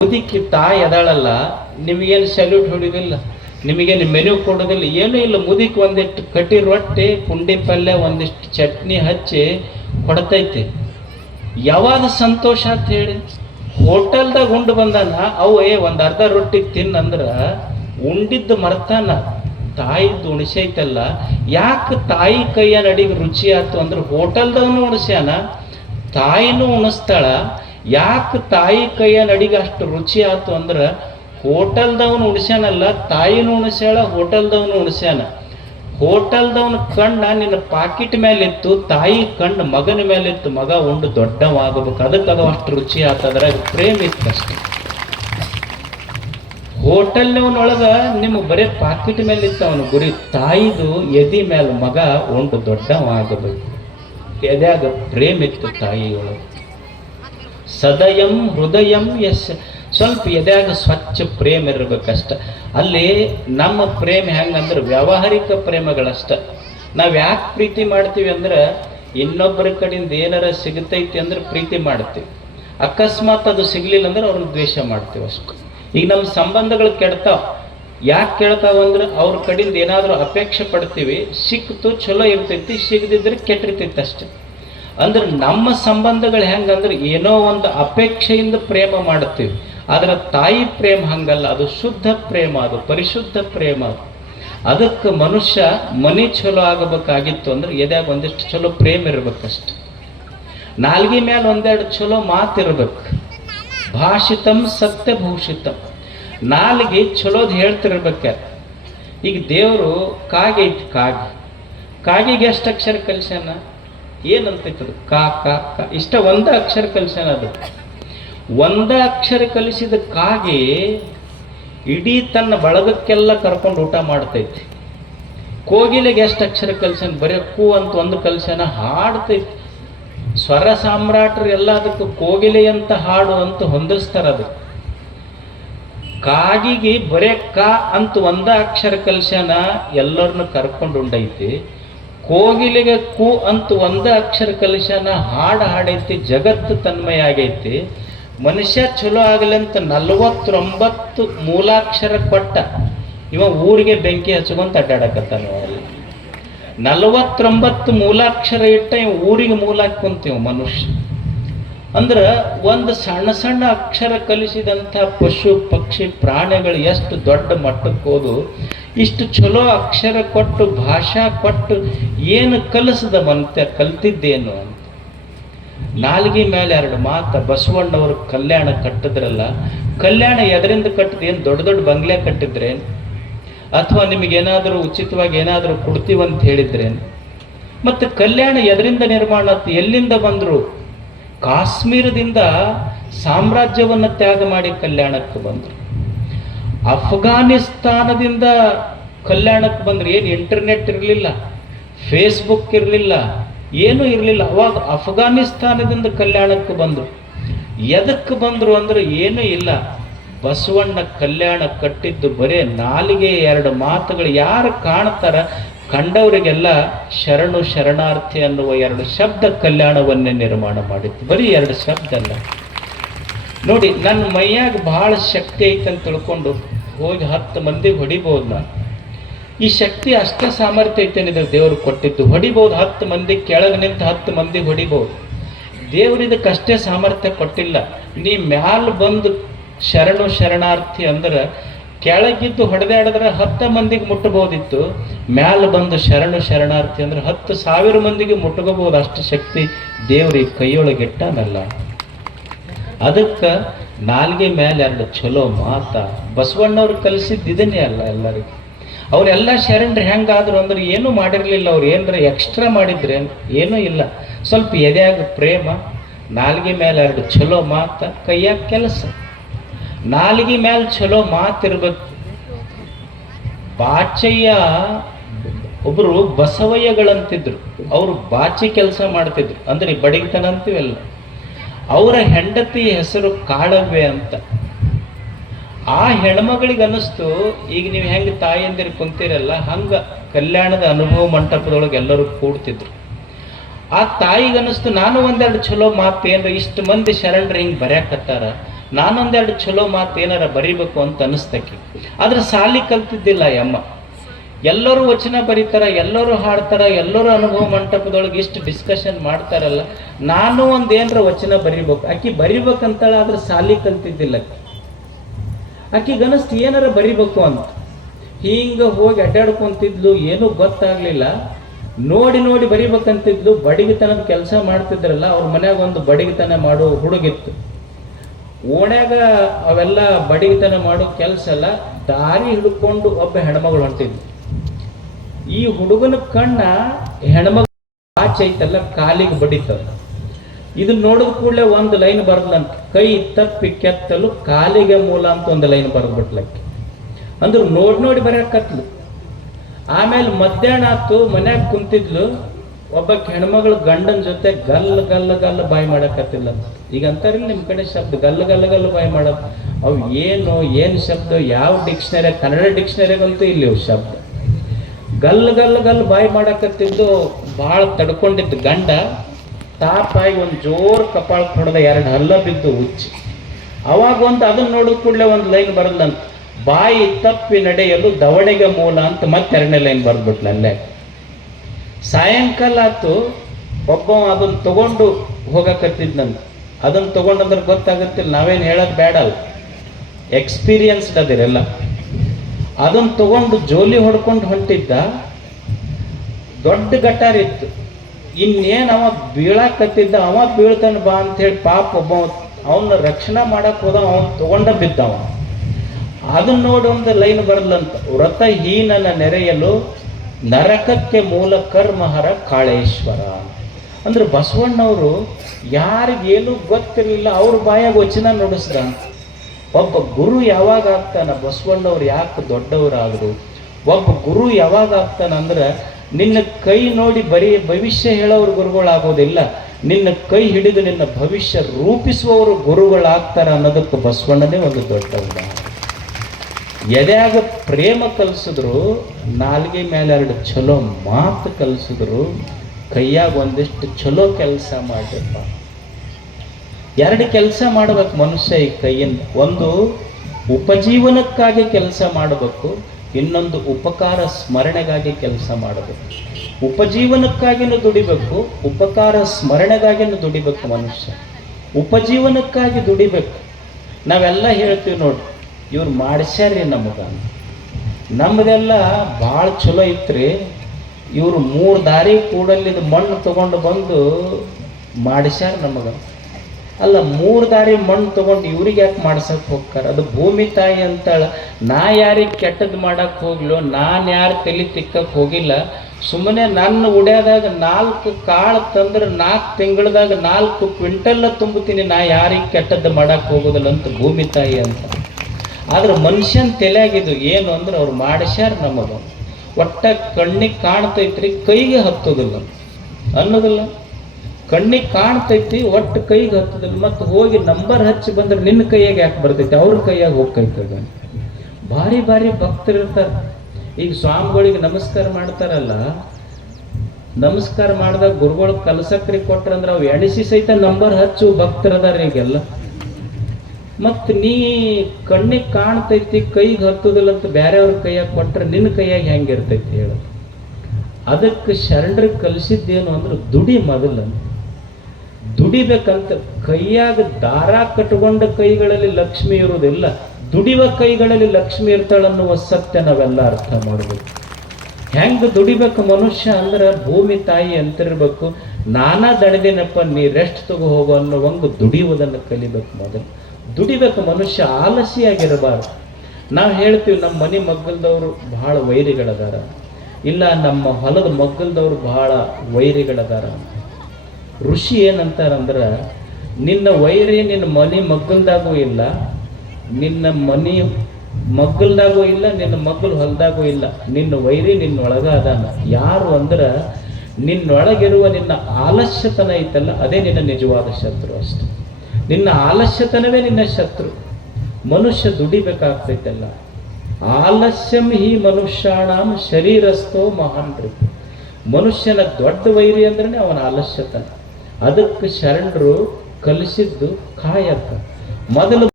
ಮುದುಕಿ ತಾಯಿ ಅದಾಳಲ್ಲ, ನಿಮಗೇನು ಸಲ್ಯೂಟ್ ಹೊಡಿದಿಲ್ಲ, ನಿಮಗೇನು ಮೆನು ಕೊಡೋದಿಲ್ಲ, ಏನೂ ಇಲ್ಲ. ಮುದುಕಿ ಒಂದಿಷ್ಟು ಕಟ್ಟಿ ರೊಟ್ಟಿ, ಪುಂಡಿ ಪಲ್ಯ, ಒಂದಿಷ್ಟು ಚಟ್ನಿ ಹಚ್ಚಿ ಕೊಡ್ತೈತಿ. ಯಾವಾಗ ಸಂತೋಷ ಅಂತ ಹೇಳಿ ಹೋಟೆಲ್ದಾಗ ಉಂಡು ಬಂದಾನ ಅವು ಒಂದು ಅರ್ಧ ರೊಟ್ಟಿ ತಿನ್ನಂದ್ರೆ ಉಂಡಿದ್ದು ಮರ್ತಾನ. ತಾಯಿದ್ದು ಉಣಿಸೈತಲ್ಲ, ಯಾಕೆ ತಾಯಿ ಕೈಯ ನಡಿಗೆ ರುಚಿ ಆಯ್ತು ಅಂದ್ರೆ ಹೋಟೆಲ್ದವನು ಉಣಿಸ್ಯಾನ, ತಾಯಿನೂ ಉಣಿಸ್ತಾಳ. ಯಾಕೆ ತಾಯಿ ಕೈಯ ನಡಿಗೆ ಅಷ್ಟು ರುಚಿ ಆಯ್ತು ಅಂದ್ರೆ ಹೋಟೆಲ್ದವನು ಉಣಿಸ್ಯಾನಲ್ಲ, ತಾಯಿನೂ ಉಣಿಸ್ಯಾಳ, ಹೋಟೆಲ್ದವನು ಉಣಿಸ್ಯಾನ. ಹೋಟೆಲ್ದವನ ಕಣ್ಣ ನಿನ್ನ ಪಾಕಿಟ್ ಮೇಲಿತ್ತು, ತಾಯಿ ಕಣ್ಣು ಮಗನ ಮೇಲಿತ್ತು, ಮಗ ಉಂಡು ದೊಡ್ಡವಾಗಬೇಕು. ಅದಕ್ಕೆ ಅದು ಅಷ್ಟು ರುಚಿ ಆತದ್ರ ಪ್ರೇಮ ಇತ್ತಷ್ಟೆ. ಹೋಟೆಲ್ನವನೊಳಗ ನಿಮ್ಮ ಬರೀ ಪಾಕಿಟ್ ಮೇಲಿತ್ತು ಅವನು ಗುರಿ, ತಾಯಿದು ಎದಿ ಮೇಲೆ ಮಗ ಉಂಡು ದೊಡ್ಡವಾಗಬೇಕು. ಎದ್ಯಾಗ ಪ್ರೇಮ ಇತ್ತು ತಾಯಿಯೊಳಗೆ. ಸದಯಂ ಹೃದಯಂ ಯಶ್, ಸ್ವಲ್ಪ ಎದ್ಯಾಗ ಸ್ವಚ್ಛ ಪ್ರೇಮ ಇರಬೇಕಷ್ಟ. ಅಲ್ಲಿ ನಮ್ಮ ಪ್ರೇಮ ಹೆಂಗಂದ್ರೆ ವ್ಯಾವಹಾರಿಕ ಪ್ರೇಮಗಳಷ್ಟ. ನಾವು ಯಾಕೆ ಪ್ರೀತಿ ಮಾಡ್ತೀವಿ ಅಂದ್ರೆ ಇನ್ನೊಬ್ಬರ ಕಡೆಯಿಂದ ಏನಾರ ಸಿಗುತ್ತೈತಿ ಅಂದ್ರೆ ಪ್ರೀತಿ ಮಾಡ್ತೀವಿ. ಅಕಸ್ಮಾತ್ ಅದು ಸಿಗ್ಲಿಲ್ಲ ಅಂದ್ರೆ ಅವ್ರನ್ನ ದ್ವೇಷ ಮಾಡ್ತೀವಿ ಅಷ್ಟು. ಈಗ ನಮ್ಮ ಸಂಬಂಧಗಳು ಕೆಡ್ತಾವ. ಯಾಕೆ ಕೇಳ್ತಾವ ಅಂದ್ರೆ ಅವ್ರ ಕಡೆಯಿಂದ ಏನಾದರೂ ಅಪೇಕ್ಷೆ ಪಡ್ತೀವಿ, ಸಿಕ್ತು ಚಲೋ ಇರ್ತೈತಿ, ಸಿಗದಿದ್ರೆ ಕೆಟ್ಟಿರ್ತೈತಿ ಅಷ್ಟೆ. ಅಂದ್ರೆ ನಮ್ಮ ಸಂಬಂಧಗಳು ಹೆಂಗಂದ್ರೆ ಏನೋ ಒಂದು ಅಪೇಕ್ಷೆಯಿಂದ ಪ್ರೇಮ ಮಾಡ್ತೀವಿ. ಆದ್ರೆ ತಾಯಿ ಪ್ರೇಮ ಹಂಗಲ್ಲ, ಅದು ಶುದ್ಧ ಪ್ರೇಮ, ಅದು ಪರಿಶುದ್ಧ ಪ್ರೇಮ. ಅದಕ್ಕೆ ಮನುಷ್ಯ ಮನೆ ಚಲೋ ಆಗಬೇಕಾಗಿತ್ತು ಅಂದ್ರೆ ಎದ್ಯಾಗ ಒಂದಿಷ್ಟು ಚಲೋ ಪ್ರೇಮ ಇರ್ಬೇಕಷ್ಟೆ. ನಾಲ್ಗಿ ಮೇಲೆ ಒಂದೆರಡು ಚಲೋ ಮಾತಿರ್ಬೇಕು. ಭಾಷಿತಂ ಸತ್ಯಭೂಷಿತಂ, ನಾಲ್ಗಿ ಚಲೋದು ಹೇಳ್ತಿರ್ಬೇಕ. ಈಗ ದೇವರು ಕಾಗೆ ಐತಿ, ಕಾಗಿಗೆ ಎಷ್ಟು ಅಕ್ಷರ ಕಲ್ಸ್ಯಾನ, ಏನಂತೈತದು ಕಾ ಕಾ ಕಾ, ಇಷ್ಟ ಒಂದ ಅಕ್ಷರ ಕಲ್ಸ್ಯಾನ. ಅದು ಒಂದ ಅಕ್ಷರ ಕಲಿಸಿದ ಕಾಗೆ ಇಡೀ ತನ್ನ ಬಳಗಕ್ಕೆಲ್ಲ ಕರ್ಕೊಂಡು ಊಟ ಮಾಡ್ತೈತಿ. ಕೋಗಿಲೆಗೆ ಎಷ್ಟು ಅಕ್ಷರ ಕಲ್ಸ್ಯಾನ, ಬರೀ ಕೂ ಅಂತ ಒಂದು ಕಲ್ಸ್ಯಾನ, ಹಾಡ್ತೈತಿ. ಸ್ವರ ಸಾಮ್ರಾಟರು ಎಲ್ಲ ಅದಕ್ಕೆ ಕೋಗಿಲೆ ಅಂತ ಹಾಡು ಅಂತ ಹೊಂದಿಸ್ತಾರ. ಅದು ಕಾಗಿಗೆ ಬರೇ ಕಾ ಅಂತ ಒಂದ ಅಕ್ಷರ ಕಲ್ಸ್ಯಾನ, ಎಲ್ಲರನ್ನ ಕರ್ಕೊಂಡು ಉಂಡೈತಿ. ಕೋಗಿಲೆಗೆ ಕು ಅಂತ ಒಂದ ಅಕ್ಷರ ಕಲಿಸ್ಯಾನ, ಹಾಡೈತಿ, ಜಗತ್ತು ತನ್ಮಯ ಆಗೈತಿ. ಮನುಷ್ಯ ಚಲೋ ಆಗಲಿ ಅಂತ 49 ಮೂಲಾಕ್ಷರ ಕೊಟ್ಟ ಇವ ಊರಿಗೆ ಬೆಂಕಿ ಹಚ್ಕೊಂತ ಅಡ್ಡಾಡಕತ್ತಾನ. 49 ಮೂಲಾಕ್ಷರ ಇಟ್ಟ ಇವ ಊರಿಗೆ ಮೂಲ ಹಾಕೊಂತೀವ ಮನುಷ್ಯ. ಅಂದ್ರೆ ಒಂದು ಸಣ್ಣ ಸಣ್ಣ ಅಕ್ಷರ ಕಲಿಸಿದಂಥ ಪಶು ಪಕ್ಷಿ ಪ್ರಾಣಿಗಳು ಎಷ್ಟು ದೊಡ್ಡ ಮಟ್ಟಕ್ಕೆ ಹೋದು, ಇಷ್ಟು ಚಲೋ ಅಕ್ಷರ ಕೊಟ್ಟು ಭಾಷಾ ಕೊಟ್ಟು ಏನು ಕಲಿಸದ ಮಂತೆ ಕಲ್ತಿದ್ದೇನು ಅಂತ. ನಾಲ್ಗಿ ಮೇಲೆ 2 ಮಾತು. ಬಸವಣ್ಣವರು ಕಲ್ಯಾಣ ಕಟ್ಟಿದ್ರಲ್ಲ, ಕಲ್ಯಾಣ ಎದರಿಂದ ಕಟ್ಟಿದ, ಏನು ದೊಡ್ಡ ದೊಡ್ಡ ಬಂಗ್ಲೆ ಕಟ್ಟಿದ್ರೇನು, ಅಥವಾ ನಿಮಗೇನಾದರೂ ಉಚಿತವಾಗಿ ಏನಾದರೂ ಕೊಡ್ತೀವಂತ ಹೇಳಿದ್ರೇನು? ಮತ್ತು ಕಲ್ಯಾಣ ಎದರಿಂದ ನಿರ್ಮಾಣ ಆಯ್ತು, ಎಲ್ಲಿಂದ ಬಂದರು? ಕಾಶ್ಮೀರದಿಂದ ಸಾಮ್ರಾಜ್ಯವನ್ನು ತ್ಯಾಗ ಮಾಡಿ ಕಲ್ಯಾಣಕ್ಕೆ ಬಂದರು. ಅಫ್ಘಾನಿಸ್ತಾನದಿಂದ ಕಲ್ಯಾಣಕ್ಕೆ ಬಂದರು. ಏನು ಇಂಟರ್ನೆಟ್ ಇರಲಿಲ್ಲ, ಫೇಸ್ಬುಕ್ ಇರಲಿಲ್ಲ, ಏನೂ ಇರಲಿಲ್ಲ. ಅವಾಗ ಅಫ್ಘಾನಿಸ್ತಾನದಿಂದ ಕಲ್ಯಾಣಕ್ಕೆ ಬಂದರು. ಎದಕ್ಕೆ ಬಂದರು ಅಂದ್ರೆ ಏನೂ ಇಲ್ಲ. ಬಸವಣ್ಣ ಕಲ್ಯಾಣ ಕಟ್ಟಿದ್ದು ಬರೇ ನಾಲಿಗೆ 2 ಮಾತುಗಳು. ಯಾರು ಕಾಣ್ತಾರ ಕಂಡವರಿಗೆಲ್ಲ ಶರಣು ಶರಣಾರ್ಥಿ ಅನ್ನುವ 2 ಶಬ್ದ ಕಲ್ಯಾಣವನ್ನೇ ನಿರ್ಮಾಣ ಮಾಡಿತ್ತು. ಬರೀ 2 ಶಬ್ದ ಅಲ್ಲ. ನೋಡಿ, ನನ್ನ ಮೈಯಾಗ ಬಹಳ ಶಕ್ತಿ ಐತಂತ ತಿಳ್ಕೊಂಡು ಹೋಗಿ 10 ಮಂದಿಗೆ ಹೊಡಿಬೋದು. ನಾನು ಈ ಶಕ್ತಿ ಅಷ್ಟ ಸಾಮರ್ಥ್ಯ ಐತೇನಿದ್ರೆ ದೇವರು ಕೊಟ್ಟಿದ್ದು. ಹೊಡಿಬೋದು, 10 ಮಂದಿ ಕೆಳಗೆ ನಿಂತು 10 ಮಂದಿಗೆ ಹೊಡಿಬೋದು. ದೇವರಿದಕ್ಕಷ್ಟೇ ಸಾಮರ್ಥ್ಯ ಕೊಟ್ಟಿಲ್ಲ. ನೀ ಮ್ಯಾಲ ಬಂದು ಶರಣು ಶರಣಾರ್ಥಿ ಅಂದ್ರೆ ಕೆಳಗಿದ್ದು ಹೊಡೆದಾಡಿದ್ರೆ 10 ಮಂದಿಗೆ ಮುಟ್ಟಬಹುದಿತ್ತು. ಮ್ಯಾಲ ಬಂದು ಶರಣು ಶರಣಾರ್ಥಿ ಅಂದ್ರೆ 10,000 ಮಂದಿಗೆ ಮುಟ್ಕೋಬಹುದು. ಅಷ್ಟು ಶಕ್ತಿ ದೇವ್ರಿಗೆ ಕೈಯೊಳಗಿಟ್ಟನಲ್ಲ. ಅದಕ್ಕೆ ನಾಲ್ಗೆ ಮೇಲೆ 2 ಚಲೋ ಮಾತ. ಬಸವಣ್ಣವ್ರು ಕಲಿಸಿದ್ದು ಇದನ್ನೇ ಅಲ್ಲ ಎಲ್ಲರಿಗೂ. ಅವರೆಲ್ಲ ಶರಣರು ಹೆಂಗಾದ್ರು ಅಂದ್ರೆ ಏನೂ ಮಾಡಿರಲಿಲ್ಲ. ಅವ್ರು ಏನಾರ ಎಕ್ಸ್ಟ್ರಾ ಮಾಡಿದ್ರೆ ಏನೂ ಇಲ್ಲ. ಸ್ವಲ್ಪ ಎದೆಯಾಗ ಪ್ರೇಮ, ನಾಲ್ಗೆ ಮೇಲೆ 2 ಚಲೋ ಮಾತ, ಕೈಯಾಗ ಕೆಲಸ. ನಾಲ್ಗೆ ಮೇಲೆ ಚಲೋ ಮಾತಿರ್ಬೇಕು. ಬಾಚಯ್ಯ ಒಬ್ರು ಬಸವಯ್ಯಗಳಂತಿದ್ರು. ಅವರು ಬಾಚಿ ಕೆಲಸ ಮಾಡ್ತಿದ್ರು, ಅಂದ್ರೆ ಬಡಿಗ್ತನ ಅಂತೀವಲ್ಲ. ಅವರ ಹೆಂಡತಿ ಹೆಸರು ಕಾಳವ್ವೆ ಅಂತ. ಆ ಹೆಣ್ಮಗಳಿಗೆ ಅನ್ನಿಸ್ತು, ಈಗ ನೀವು ಹೆಂಗೆ ತಾಯಿಯಂದಿರು ಕುಂತೀರಲ್ಲ, ಹಂಗೆ ಕಲ್ಯಾಣದ ಅನುಭವ ಮಂಟಪದೊಳಗೆ ಎಲ್ಲರೂ ಕೂಡ್ತಿದ್ರು. ಆ ತಾಯಿಗೆ ಅನ್ನಿಸ್ತು, ನಾನು ಒಂದೆರಡು ಚಲೋ ಮಾತು ಏನ್ರ ಇಷ್ಟು ಮಂದಿ ಶರಣರು ಹಿಂಗೆ ಬರ್ಯಾಕತ್ತಾರ, ನಾನೊಂದೆರಡು ಚಲೋ ಮಾತು ಏನಾರ ಬರಿಬೇಕು ಅಂತ ಅನಿಸ್ತಕ್ಕೆ. ಆದ್ರೆ ಸಾಲಿ ಕಲ್ತಿದ್ದಿಲ್ಲ ಅಮ್ಮ. ಎಲ್ಲರೂ ವಚನ ಬರೀತಾರ, ಎಲ್ಲರೂ ಹಾಡ್ತಾರ, ಎಲ್ಲರೂ ಅನುಭವ ಮಂಟಪದೊಳಗೆ ಇಷ್ಟು ಡಿಸ್ಕಷನ್ ಮಾಡ್ತಾರಲ್ಲ, ನಾನು ಒಂದೇನರ ವಚನ ಬರಿಬೇಕು. ಆಕಿ ಬರಿಬೇಕಂತಾಳ, ಆದ್ರೆ ಸಾಲಿ ಕಲ್ತಿದ್ದಿಲ್ಲ. ಆಕಿಗೆ ಅನಿಸ್ತು ಏನಾರ ಬರಿಬೇಕು ಅಂತ. ಹಿಂಗ ಹೋಗಿ ಅಡ್ಡಾಡ್ಕೊಂತಿದ್ಲು, ಏನೂ ಗೊತ್ತಾಗ್ಲಿಲ್ಲ. ನೋಡಿ ನೋಡಿ ಬರಿಬೇಕಂತಿದ್ಲು. ಬಡಿಗೆತನದ ಕೆಲಸ ಮಾಡ್ತಿದ್ರಲ್ಲ, ಅವ್ರ ಮನ್ಯಾಗ ಒಂದು ಬಡಿಗೆತನ ಮಾಡೋ ಹುಡುಗಿತ್ತು. ಓಣ್ಯಾಗ ಅವೆಲ್ಲ ಬಡಿಗೆತನ ಮಾಡೋ ಕೆಲಸ ಎಲ್ಲ ದಾರಿ ಹಿಡ್ಕೊಂಡು ಒಬ್ಬ ಹೆಣ್ಮಗಳು ಹೊಂಟಿದ್ಲು. ಈ ಹುಡುಗನ ಕಣ್ಣ ಹೆಣ್ಮಗಳು ಆಚೆ ಐತಲ್ಲ, ಕಾಲಿಗೆ ಬಡಿತದ. ಇದನ್ನ ನೋಡಿದ ಕೂಡಲೇ ಒಂದು ಲೈನ್ ಬರ್ದ್ಲಂತ, ಕೈ ತಪ್ಪಿ ಕೆತ್ತಲು ಕಾಲಿಗೆ ಮೂಲ ಅಂತ ಒಂದು ಲೈನ್ ಬರ್ದ್ಬಿಟ್ಲಕ್ಕೆ. ಅಂದ್ರೆ ನೋಡಿ ಬರೆಯಕತ್ಲು. ಆಮೇಲೆ ಮಧ್ಯಾಹ್ನ ಆತು, ಮನ್ಯಾಗ ಕುಂತಿದ್ಲು. ಒಬ್ಬ ಹೆಣ್ಮಗಳು ಗಂಡನ ಜೊತೆ ಗಲ್ಲ ಗಲ್ಲ ಗಲ್ಲ ಬಾಯಿ ಮಾಡಕತ್ತಿಲ್ಲ. ಈಗ ಅಂತಾರಿಲ್ಲ ನಿಮ್ಮ ಕಡೆ ಶಬ್ದ, ಗಲ್ಲ ಗಲ್ಲ ಗಲ್ಲ ಬಾಯಿ ಮಾಡೋದು. ಅವು ಏನು ಶಬ್ದ, ಯಾವ ಡಿಕ್ಷನರಿ, ಕನ್ನಡ ಡಿಕ್ಷನರಿಗಂತೂ ಇಲ್ಲಿ ಅವು ಶಬ್ದ. ಗಲ್ಲ ಗಲ್ಲ ಗಲ್ಲ ಬಾಯಿ ಮಾಡಕತ್ತಿದ್ದು. ಭಾಳ ತಡ್ಕೊಂಡಿದ್ದು ಗಂಡ ತಾಪಾಗಿ ಒಂದು ಜೋರ್ ಕಪಾಳ ಹೊಡೆದ, 2 ಹಲ್ಲ ಬಿದ್ದು ಹುಚ್ಚಿ. ಅವಾಗ ಅದನ್ನ ನೋಡಿದ ಕೂಡಲೇ ಒಂದು ಲೈನ್ ಬರಲ್ಲಂತ, ಬಾಯಿ ತಪ್ಪಿ ನಡೆಯಲು ದವಡೆಗೆ ಮೂಲ ಅಂತ ಮತ್ತೆ 2ನೇ ಲೈನ್ ಬರ್ದ್ಬಿಟ್ಲ ಅಲ್ಲೇ. ಸಾಯಂಕಾಲ ಆತು, ಒಬ್ಬ ಅದನ್ನ ತಗೊಂಡು ಹೋಗಕತ್ತಿದ್ನಂತ. ಅದನ್ನ ತಗೊಂಡಂದ್ರೆ ಗೊತ್ತಾಗತ್ತಿಲ್ಲ, ನಾವೇನು ಹೇಳೋದು ಬೇಡ, ಅಲ್ಲ ಎಕ್ಸ್ಪೀರಿಯನ್ಸ್ಡ್ ಅದಿರೆಲ್ಲ. ಅದನ್ನ ತಗೊಂಡು ಜೋಲಿ ಹೊಡ್ಕೊಂಡು ಹೊಂಟಿದ್ದ. ದೊಡ್ಡ ಗಟಾರ್ ಇತ್ತು. ಇನ್ನೇನು ಅವ ಬೀಳಾಕತ್ತಿದ್ದ, ಅವ ಬೀಳ್ತಾನೆ ಬಾ ಅಂತ ಹೇಳಿ ಪಾಪ ಒಬ್ಬ ಅವನ್ನ ರಕ್ಷಣಾ ಮಾಡಕ್ ಹೋದ, ಅವನ್ ತಗೊಂಡ ಬಿದ್ದವ. ಅದನ್ನ ನೋಡಿ ಒಂದು ಲೈನ್ ಬರಲ್ಲಂತ, ವ್ರತಹೀನನ ನೆರೆಯಲು ನರಕಕ್ಕೆ ಮೂಲ ಕರ್ಮಹರ ಕಾಳೇಶ್ವರ. ಅಂದ್ರೆ ಬಸವಣ್ಣವರು ಯಾರಿಗೇನು ಗೊತ್ತಿರಲಿಲ್ಲ, ಅವ್ರ ಬಾಯಾಗ ವಚನ ನುಡಿಸ್ದ. ಒಬ್ಬ ಗುರು ಯಾವಾಗ ಆಗ್ತಾನ, ಬಸವಣ್ಣವ್ರು ಯಾಕೆ ದೊಡ್ಡವರಾದ್ರು, ಒಬ್ಬ ಗುರು ಯಾವಾಗ ಆಗ್ತಾನಂದ್ರೆ ನಿನ್ನ ಕೈ ನೋಡಿ ಬರೀ ಭವಿಷ್ಯ ಹೇಳೋರು ಗುರುಗಳಾಗೋದಿಲ್ಲ, ನಿನ್ನ ಕೈ ಹಿಡಿದು ನಿನ್ನ ಭವಿಷ್ಯ ರೂಪಿಸುವವರು ಗುರುಗಳಾಗ್ತಾರ ಅನ್ನೋದಕ್ಕೆ ಬಸವಣ್ಣನೇ ಒಂದು ದೊಡ್ಡ ಉದಾಹರಣೆ. ಎದೆಯಾಗ ಪ್ರೇಮ ಕಲಿಸಿದ್ರು, ನಾಲ್ಗೆ ಮೇಲೆ 2 ಚಲೋ ಮಾತು ಕಲಿಸಿದ್ರು, ಕೈಯಾಗ ಒಂದಿಷ್ಟು ಚಲೋ ಕೆಲಸ ಮಾಡ್ಯಪ್ಪ. 2 ಕೆಲಸ ಮಾಡ್ಬೇಕು ಮನುಷ್ಯ ಈ ಕೈಯಿಂದ. ಒಂದು ಉಪಜೀವನಕ್ಕಾಗಿ ಕೆಲಸ ಮಾಡಬೇಕು, ಇನ್ನೊಂದು ಉಪಕಾರ ಸ್ಮರಣೆಗಾಗಿ ಕೆಲಸ ಮಾಡಬೇಕು. ಉಪಜೀವನಕ್ಕಾಗಿನೂ ದುಡಿಬೇಕು, ಉಪಕಾರ ಸ್ಮರಣೆಗಾಗಿನೂ ದುಡಿಬೇಕು ಮನುಷ್ಯ. ಉಪಜೀವನಕ್ಕಾಗಿ ದುಡಿಬೇಕು. ನಾವೆಲ್ಲ ಹೇಳ್ತೀವಿ ನೋಡಿ, ಇವ್ರು ಮಾಡಿಸ್ಯಾರ್ರಿ ನಮಗ, ನಮ್ಮದೆಲ್ಲ ಭಾಳ ಚಲೋ ಇತ್ರಿ, ಇವರು 3 ದಾರಿ ಕೂಡಲ್ಲಿದ್ದು ಮಣ್ಣು ತಗೊಂಡು ಬಂದು ಮಾಡಿಸ್ಯಾರ ನಮಗ. ಅಲ್ಲ, 3 ದಾರಿ ಮಣ್ಣು ತಗೊಂಡು ಇವ್ರಿಗೆ ಯಾಕೆ ಮಾಡ್ಸಕ್ಕೆ ಹೋಗ್ತಾರ? ಅದು ಭೂಮಿ ತಾಯಿ ಅಂತಾಳ. ನಾ ಯಾರಿಗೆ ಕೆಟ್ಟದ್ದು ಮಾಡಕ್ಕೆ ಹೋಗ್ಲೋ, ನಾನು ಯಾರು ತಲೆ ತಿಕ್ಕಕ್ಕೆ ಹೋಗಿಲ್ಲ. ಸುಮ್ಮನೆ ನನ್ನ ಉಡ್ಯಾದಾಗ 4 ಕಾಳು ತಂದ್ರೆ 4 ತಿಂಗಳದಾಗ 4 ಕ್ವಿಂಟಲ್ಲ ತುಂಬುತ್ತೀನಿ, ನಾ ಯಾರಿಗೆ ಕೆಟ್ಟದ್ದು ಮಾಡಕ್ಕೆ ಹೋಗೋದಿಲ್ಲ ಅಂತ ಭೂಮಿ ತಾಯಿ ಅಂತ. ಆದ್ರೆ ಮನುಷ್ಯನ ತಲೆಯಾಗಿದ್ದು ಏನು ಅಂದ್ರೆ ಅವ್ರು ಮಾಡಿಸ್ಯಾರ ನಮಗ. ಒಟ್ಟ ಕಣ್ಣಿಗೆ ಕಾಣ್ತೈತ್ರಿ, ಕೈಗೆ ಹತ್ತೋದಿಲ್ಲ ಅನ್ನೋದಿಲ್ಲ. ಕಣ್ಣಿಗೆ ಕಾಣ್ತೈತಿ, ಒಟ್ಟು ಕೈಗೆ ಹತ್ತೋದಿಲ್ಲ. ಮತ್ತು ಹೋಗಿ ನಂಬರ್ ಹಚ್ಚಿ ಬಂದ್ರೆ ನಿನ್ನ ಕೈಯಾಗ ಯಾಕೆ ಬರ್ತೈತಿ, ಅವ್ರ ಕೈಯಾಗ ಹೋಗ್ತೈತೆ. ಭಾರಿ ಭಾರಿ ಭಕ್ತರಿರ್ತಾರೆ. ಈಗ ಸ್ವಾಮಿಗಳಿಗೆ ನಮಸ್ಕಾರ ಮಾಡ್ತಾರಲ್ಲ, ನಮಸ್ಕಾರ ಮಾಡಿದಾಗ ಗುರುಗಳು ಕಲಸಕ್ರಿ ಕೊಟ್ರಂದ್ರೆ ಅವು ಎಣಿಸಿ ಸಹಿತ ನಂಬರ್ ಹಚ್ಚು ಭಕ್ತರದಾರ ಈಗೆಲ್ಲ. ಮತ್ತು ನೀ ಕಣ್ಣಿಗೆ ಕಾಣ್ತೈತಿ, ಕೈಗೆ ಹತ್ತೋದಿಲ್ಲ ಅಂತ ಬೇರೆಯವ್ರ ಕೈಯಾಗ ಕೊಟ್ರೆ ನಿನ್ನ ಕೈಯಾಗ ಹೆಂಗಿರ್ತೈತಿ ಹೇಳು? ಅದಕ್ಕೆ ಶರಣರಿಗೆ ಕಲಿಸಿದ್ದೇನು ಅಂದ್ರೆ ದುಡಿ. ಮೊದಲು ದುಡಿಬೇಕಂತ. ಕೈಯಾಗ ದಾರ ಕಟ್ಕೊಂಡ ಕೈಗಳಲ್ಲಿ ಲಕ್ಷ್ಮಿ ಇರುವುದಿಲ್ಲ, ದುಡಿಯುವ ಕೈಗಳಲ್ಲಿ ಲಕ್ಷ್ಮಿ ಇರ್ತಾಳನ್ನುವ ಸತ್ಯ ನಾವೆಲ್ಲ ಅರ್ಥ ಮಾಡಬೇಕು. ಹೆಂಗೆ ದುಡಿಬೇಕು ಮನುಷ್ಯ ಅಂದ್ರೆ ಭೂಮಿ ತಾಯಿ ಅಂತಿರ್ಬೇಕು, ನಾನಾ ದಣದಿನಪ್ಪ ನೀ ರೆಸ್ಟ್ ತಗೋ ಹೋಗೋ ಅನ್ನೋ ಒಂದು ದುಡಿಯುವುದನ್ನು ಕಲಿಬೇಕು. ಮೊದಲು ದುಡಿಬೇಕು ಮನುಷ್ಯ, ಆಲಸಿಯಾಗಿರಬಾರ್ದು. ನಾವು ಹೇಳ್ತೀವಿ ನಮ್ಮ ಮನೆ ಮಗ್ಗಲ್ದವರು ಬಹಳ ವೈರಿಗಳದಾರ, ಇಲ್ಲ ನಮ್ಮ ಹೊಲದ ಮಗ್ಗಲ್ದವ್ರು ಬಹಳ ವೈರಿಗಳದಾರ. ಋಷಿ ಏನಂತಾರಂದ್ರೆ, ನಿನ್ನ ವೈರಿ ನಿನ್ನ ಮನೆ ಮಗ್ಗಲ್ದಾಗೂ ಇಲ್ಲ, ನಿನ್ನ ಮನೆ ಮಗ್ಗಲ್ದಾಗೂ ಇಲ್ಲ, ನಿನ್ನ ಮಗ್ಗಲ್ ಹೊಲದಾಗೂ ಇಲ್ಲ. ನಿನ್ನ ವೈರಿ ನಿನ್ನೊಳಗ ಅದಾನ. ಯಾರು ಅಂದ್ರೆ ನಿನ್ನೊಳಗಿರುವ ನಿನ್ನ ಆಲಸ್ಯತನ ಐತಲ್ಲ, ಅದೇ ನಿನ್ನ ನಿಜವಾದ ಶತ್ರು ಅಷ್ಟೆ. ನಿನ್ನ ಆಲಸ್ಯತನವೇ ನಿನ್ನ ಶತ್ರು. ಮನುಷ್ಯ ದುಡಿಬೇಕಾಗ್ತೈತಲ್ಲ. ಆಲಸ್ಯಂ ಹಿ ಮನುಷ್ಯಾಣಂ ಶರೀರಸ್ಥೋ ಮಹಾನ್ ಋತು. ಮನುಷ್ಯನ ದೊಡ್ಡ ವೈರಿ ಅಂದ್ರೆ ಅವನ ಆಲಸ್ಯತನ. ಅದಕ್ಕೆ ಶರಣರು ಕಲಿಸಿದ್ದು ಕಾಯಕ. ಮೊದಲು